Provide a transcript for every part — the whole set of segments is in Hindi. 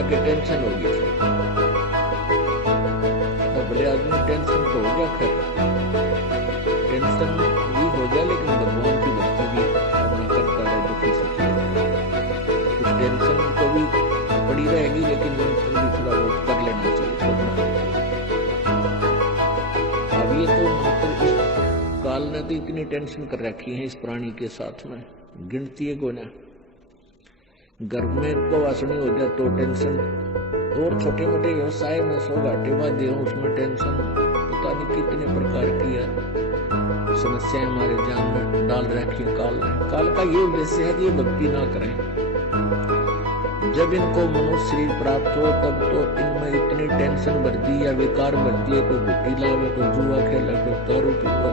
जाके टेंशन होगी। तो भले आदमी टेंशन तो हो गया, खैर टेंशन भी हो जाए, लेकिन भगवान की भक्ति भी करना करता रहे, दुखी सुखी कुछ टेंशन तो भी पड़ी रहेगी, लेकिन मंत्र भी थोड़ा बहुत कर लेना चाहिए, छोड़ना। अब ये तो मंत्र इस काल ने तो इतनी टेंशन कर रखी है इस प्राणी के साथ में, गिनती है गोना। घर में को वासनी हो जाए तो टेंशन, और छोटे मोटे व्यवसाय में 100 घाटे बाधे हो उसमें टेंशन, पता नहीं कितने प्रकार की है समस्याएं हमारे जान में डाल रखी है काल ने। काल का ये उद्देश्य है कि ये भक्ति ना करें। जब इनको मनुष्य शरीर प्राप्त हो तब तो इनमें इतनी टेंशन भर दी या विकार भर दिए, कोई गुट्टी लावे, कोई जुआ खेले, कोई दारू पीवे,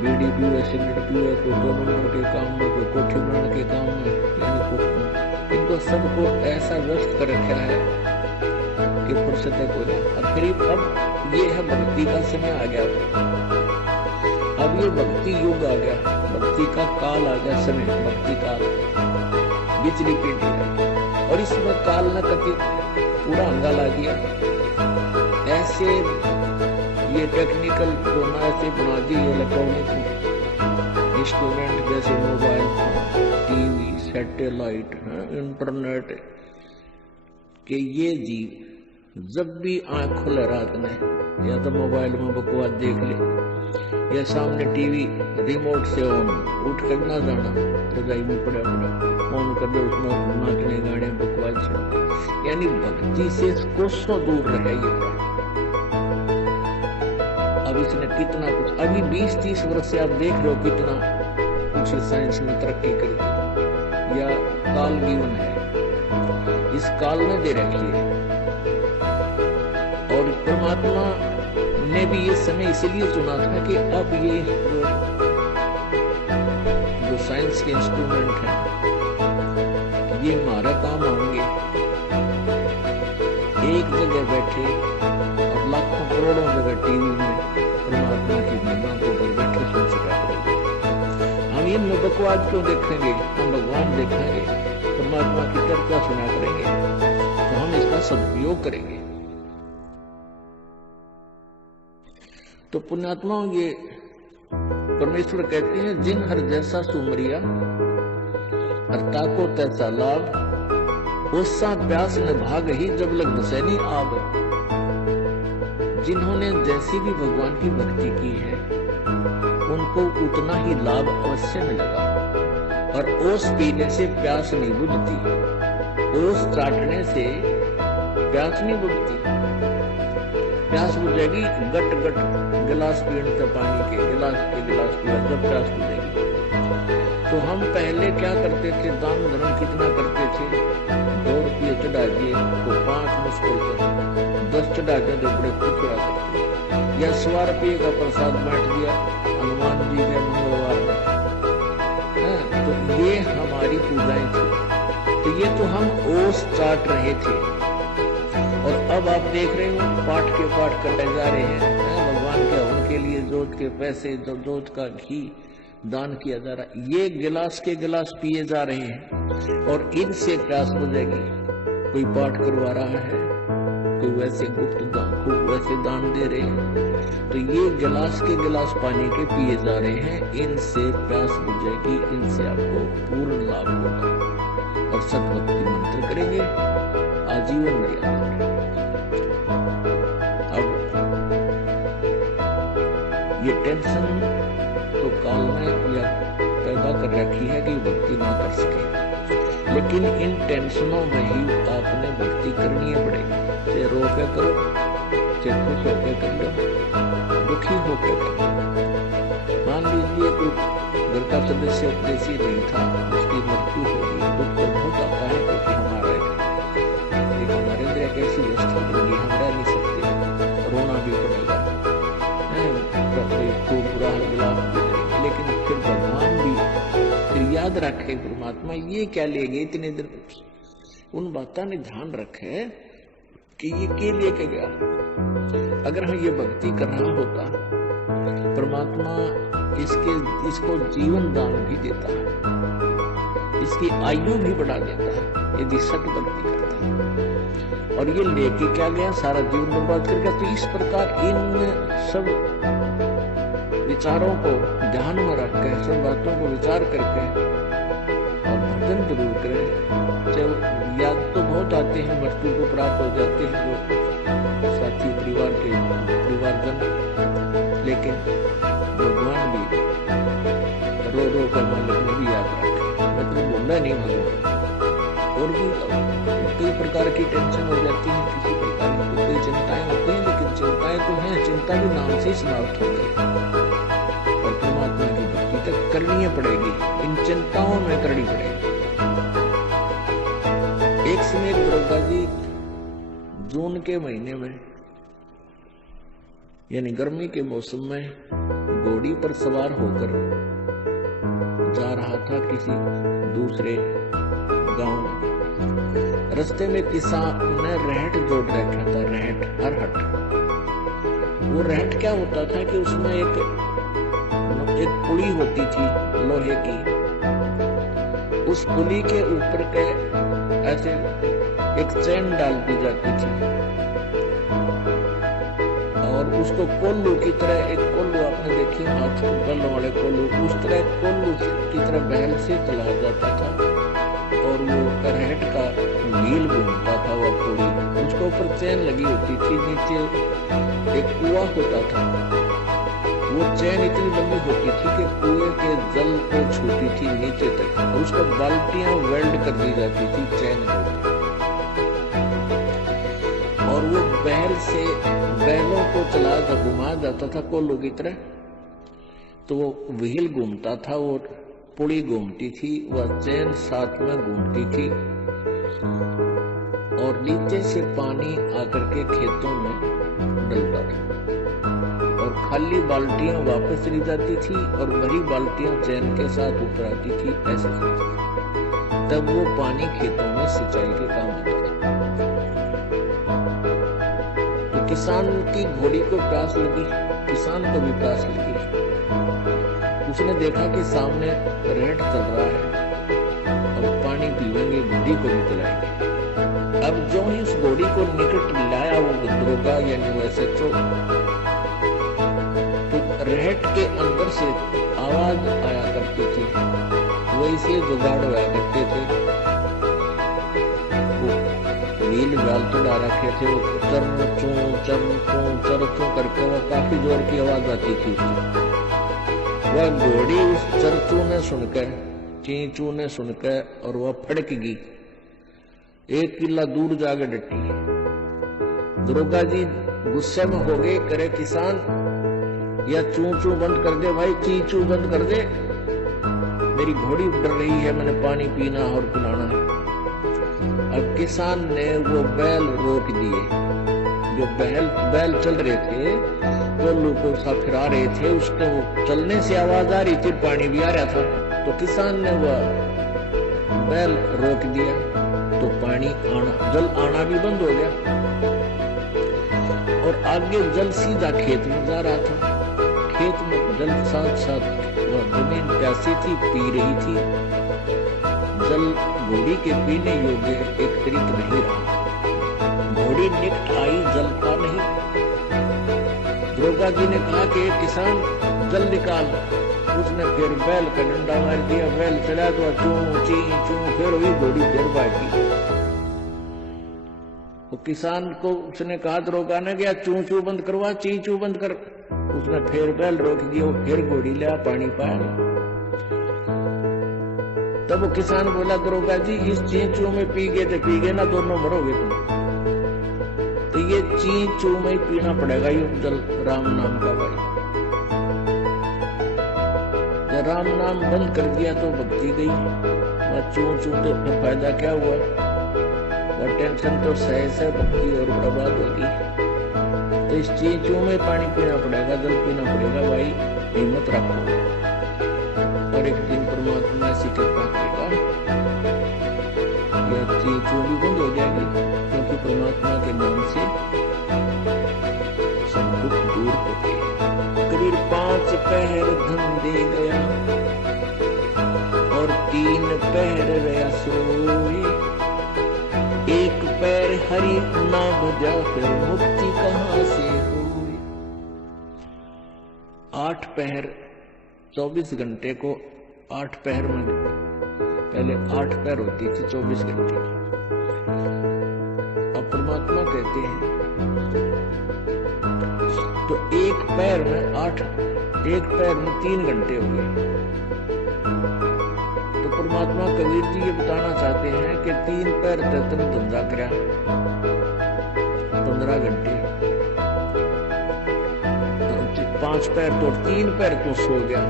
बीड़ी पीवे, सिगरेट पीवे, कोई 2 नंबर के काम में, कोई कोठी बनाने के काम में, यानी इनको सबको ऐसा व्यस्त कर रखा है कि फुर्सत को नहीं। और फिर अब ये है भक्ति का समय आ गया, अब ये भक्ति युग आ गया, भक्ति का काल आ गया, समय भक्ति काल बिजली पीटी है। और इसमें काल ने कति पूरा हंगामा दिया, ऐसे ये टेक्निकल कोना ऐसे बना दी इलेक्ट्रॉनिक इंस्ट्रूमेंट जैसे mobile phone, TV, satellite, internet, कि ये जीव जब भी आंख खोले रात में या तो मोबाइल में बकवास देख ले, या सामने टीवी रिमोट से ऑन, उठ कर ना जाना रजाई में पड़ा ऑन कर दे, उसमें नाचने गाने बकवास सुन, यानी भक्ति से कोसों दूर रहे ये। अब इसने कितना कुछ, अभी 20-30 वर्ष से आप देख रहे हो कितना कुछ साइंस में तरक्की करी, या काल जीवन है, इस काल ने दे रखी है। और परमात्मा ने भी ये समय इसलिए चुना था कि अब ये जो साइंस के इंस्ट्रूमेंट हैं ये हमारा काम आएंगे। एक जगह बैठे और लाखों करोड़ों जगह टीवी में परमात्मा की महिमा को घर बैठे सुन सका करेंगे। हम इन बकवास क्यों देखेंगे, हम भगवान देखेंगे, परमात्मा की चर्चा सुना करेंगे, तो हम इसका सदुपयोग करेंगे। तो पुण्यात्माओं, ये परमेश्वर कहते हैं, जिन हर जैसा सुमरिया हर ताको तैसा लाभ, ओसा प्यास न भाग ही जब लग बसैनी आग। जिन्होंने जैसी भी भगवान की भक्ति की है उनको उतना ही लाभ अवश्य मिलेगा, और ओस पीने से प्यास नहीं बुझती, ओस चाटने से प्यास नहीं बुझती। प्यास बुझेगी गट गट गिलास पीने पानी के, गिलास के गिलास पिया जब प्यास बुझेगी। तो हम पहले क्या करते थे, दान धर्म कितना करते थे, 2 रुपये चढ़ा दिए तो 5 मुश्किल से 10 चढ़ा दिए तो बड़े खुश रहा करते, या 100 रुपये का प्रसाद बांट दिया हनुमान जी के मंगलवार में। तो ये हमारी पूजाएं थी, तो ये तो हम ओस चाट रहे थे। और अब आप देख रहे हो पाठ के पाठ करते जा रहे हैं, भगवान के हवन के लिए जोत के पैसे, जोत का घी दान किया जा रहा है, ये गिलास के गिलास पिए जा रहे हैं, और इनसे प्यास बुझेगी। कोई पाठ करवा रहा है, कोई वैसे गुप्त दान, खूब वैसे दान दे रहे हैं, तो ये गिलास के गिलास पानी के पिए जा रहे हैं, इनसे प्यास बुझेगी, इनसे आपको पूर्ण लाभ होगा। और सतभक्ति मंत्र करेंगे, आजीवन मर्यादा। अब ये टेंशन तो काल ने या पैदा कर रखी है कि भक्ति ना कर सके, लेकिन इन टेंशनों में ही आपने भक्ति करनी पड़ेगी। चाहे रो के करो, चाहे खुश होकर कर लो, दुखी होकर कर लो। मान लीजिए कोई घर का सदस्य उपदेशी नहीं था, उसकी मृत्यु हो गई, दुख तो बहुत आता है, क्योंकि हमारे अंदर एक ऐसी व्यवस्था बनेगी, हम रह नहीं सकते, रोना भी पड़ेगा, खूब बुरा गिला, लेकिन फिर भगवान भी फिर याद रखे, परमात्मा ये क्या ले गए इतने दिन, उन बातों ने ध्यान रखे कि ये के लेके गया। अगर हम ये भक्ति करना होता, परमात्मा इसको जीवन दान भी देता है, इसकी आयु भी बढ़ा देता है यदि सत भक्ति करता है। और ये लेके क्या गया, सारा जीवन बर्बाद कर गया। तो इस प्रकार इन सब विचारों को ध्यान में रख के, सब बातों को विचार करके और भजन जरूर करें। जब याद तो बहुत आते हैं, मृत्यु को प्राप्त हो जाते हैं जो साथी परिवारजन, लेकिन भगवान भी रो रो कर मालिक ने भी याद रखा, मतलब बोलना नहीं भगवान। और भी कई प्रकार की टेंशन हो जाती है, किसी प्रकार की कई चिंताएं होती हैं, लेकिन चिंताएं तो हैं, चिंता भी नाम से ही समाप्त होगी और परमात्मा की भक्ति तक करनी पड़ेगी, इन चिंताओं में करनी पड़ेगी। एक समय दुर्गा जी जून के महीने में यानी गर्मी के मौसम में घोड़ी पर सवार होकर जा रहा था किसी दूसरे गांव में। रास्ते में किसान ने रहट जोड़ रखा था, रहट, हरहट। वो रहट क्या होता था कि उसमें एक पुली होती थी लोहे की, उस पुली के ऊपर के ऐसे एक चैन डाल दी जाती थी और उसको कोल्लू की तरह, एक कोल्लू आपने देखी हाथ बल्लों वाले कोल्लू, उस तरह कोल्लू की तरह बैल से चलाया जाता था और वो रहट का व्हील घूमता था, वो पुली, उसके ऊपर चैन लगी होती थी, नीचे एक कुआं होता था, वो चैन इतनी लंबी होती थी कि कुएं के जल को छूती थी नीचे तक और उसको बाल्टियां वेल्ड कर दी जाती थी चैन को। और वो बैलों को चला घुमाया जाता था कोल्लू की तरह, तो वो व्हील घूमता था, वो पुड़ी घूमती थी, वह चैन साथ में घूमती थी और नीचे से पानी आकर के खेतों में डलता था और खाली बाल्टियां वापस चली जाती थी और भरी बाल्टियां चैन के साथ ऊपर आती थी, ऐसे चलती थी। तब वो पानी खेतों में सिंचाई के काम आता था। तो किसान की घोड़ी को प्यास लगी, किसान को भी प्यास लगी। उसने देखा कि सामने रहट चल रहा है और पानी पीवेंगे, घोड़ी को भी पिलाएंगे। अब जो ही उस घोड़ी को निकट लाया वो दरोगा यानी वैसे तो रहट के अंदर से आवाज आया करती थी, वैसे जुगाड़ हुआ करते थे। नील गाल तो डाल रखे थे, वो चरचू करके वो काफी जोर की आवाज आती थी उसकी। वह घोड़ी उस चरचू ने सुनकर, चींचू ने सुनकर और वह फड़क गई, एक किला दूर जाके डटी। दरोगा जी गुस्से में हो गए, करे किसान या चू चू बंद कर दे भाई, ची चू बंद कर दे, मेरी घोड़ी डर रही है, मैंने पानी पीना और पिलाना है। अब किसान ने वो बैल रोक दिए, जो बैल चल रहे थे कोल्लू को सा फिरा रहे थे, उसके वो चलने से आवाज आ रही थी, पानी भी आ रहा था, तो किसान ने वह बैल रोक दिया, तो पानी आना, जल आना भी बंद हो गया और आगे जल सीधा खेत में जा रहा था। खेत में जल साथ साथ वह जमीन प्यासी थी, पी रही थी, जल घोड़ी के पीने योग्य एक तरीक नहीं रहा। घोड़ी निकट आई, जल का नहीं। दरोगा जी ने कहा कि किसान जल निकाल, उसने फिर बैल का डंडा मार दिया, बैल चला तो चू ची चू, फिर वही घोड़ी फिर भागी। तो किसान को उसने कहा, दरोगा ने गया चू चू बंद करवा, ची चू बंद कर, उसने फिर बैल रोक दिया, फिर घोड़ी लिया, पानी पाया। तब वो किसान बोला, दरोगा जी इस चींचू में पी गए ना, दोनों मरोगे तुम, तो ये चींचू में पीना पड़ेगा ये जल, राम नाम का भाई। जब राम नाम बंद कर दिया तो भक्ति गई, वह चू चू तो फायदा क्या हुआ, वह टेंशन तो सही से भक्ति और बर्बाद होगी। तो इस चींचू में पानी पीना पड़ेगा, जल पीना पड़ेगा भाई, हिम्मत रखो और एक दिन परमात्मा ऐसी कृपा करेगा, यह चींचू भी बंद हो जाएगी, क्योंकि परमात्मा के नाम से सब दुख दूर होते हैं। कबीर 5 पहर धन दे गया और तीन पैर रया सोए, एक पैर हरि ना भजा फिर मुक्ति कहां से होए। 8 पहर 24 घंटे को 8 पहर में, पहले 8 पहर होती थी 24 घंटे। अब परमात्मा कहते हैं तो एक पैर में 8, एक पैर में 3 घंटे हो गए। तो परमात्मा कबीर जी ये बताना चाहते हैं कि 3 पैर तन धंधा करा 15 घंटे, 5 पैर तो 3 पैर तो सो गया,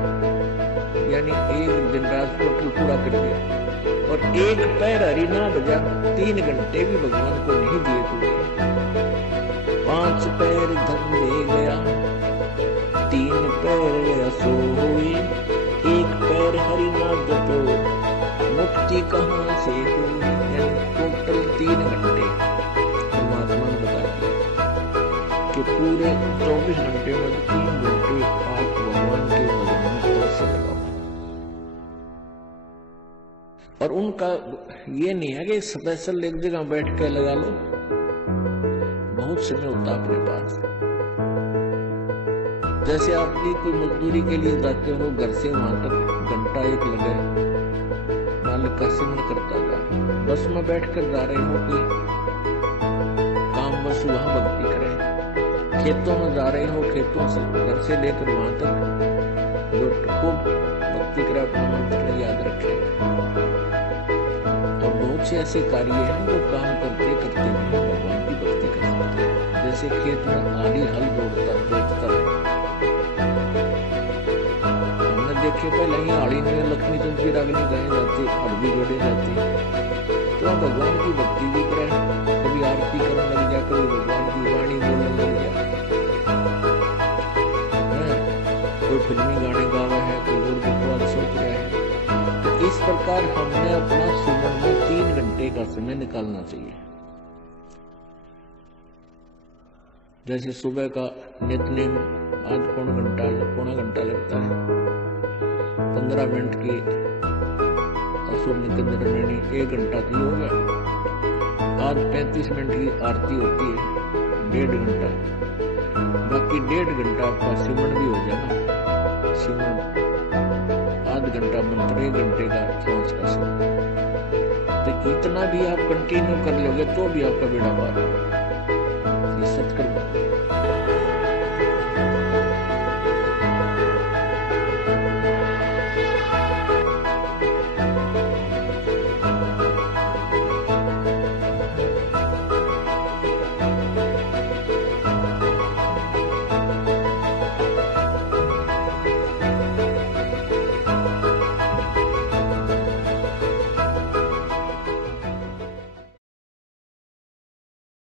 यानी एक दिन रात टोटल पूरा कर दिया। और एक पैर हरि ना बजा, 3 घंटे भी भगवान को नहीं दिए तुझे। 5 पैर धन दे गया, 3 पैर गया सोए, एक पैर हरि ना जपो मुक्ति कहां से हुई। यानी टोटल 3 घंटे परमात्मा ने बता दिया कि पूरे 24 घंटे में 3 घंटे आप भगवान के भजन में अवश्य लगाओ। और उनका ये नहीं है कि स्पेशल एक जगह बैठ के लगा लो, बहुत समय होता अपने पास। जैसे आप भी कोई मजदूरी के लिए जाते हो, घर से वहां तक घंटा एक लगे, मालिक का सिमरन करता था, बस में बैठ कर जा रहे हो कि काम बस वहां भक्ति करें। खेतों में जा रहे हो, खेतों से घर से लेकर वहां तक जो खूब भक्ति करे, अपना मंत्र याद रखे। और बहुत से ऐसे कार्य हैं जो काम करते करते भी भगवान की भक्ति कर सकते हैं। जैसे खेत में आली हल जोतता है, देखे पहले ही आड़ी में लक्ष्मी चंद की रागनी गाए जाती, हड़बी जोड़े जाती, तो आप भगवान की भक्ति भी करें। कभी आरती करने लग जा, कभी भगवान की वाणी बोलने लग जा, कोई फिल्मी गाने गावा है, कोई और बकवास सोच रहे हैं। तो इस प्रकार हमने अपना सुमन में 3 घंटे का समय निकालना चाहिए। जैसे सुबह का नित्यनेम आध पौना घंटा लगता है, 15 मिनट की असुर निकंदन रेणी 1 घंटा की हो गया। आज 35 मिनट की आरती होती है, 1.5 घंटा, बाकी 1.5 घंटा आपका सिमरन भी हो जाएगा। सिमरन आध घंटा मंत्र, 1 घंटे का सांस का सिमरन। तो इतना भी आप कंटिन्यू कर लोगे तो भी आपका बेड़ा पार होगा।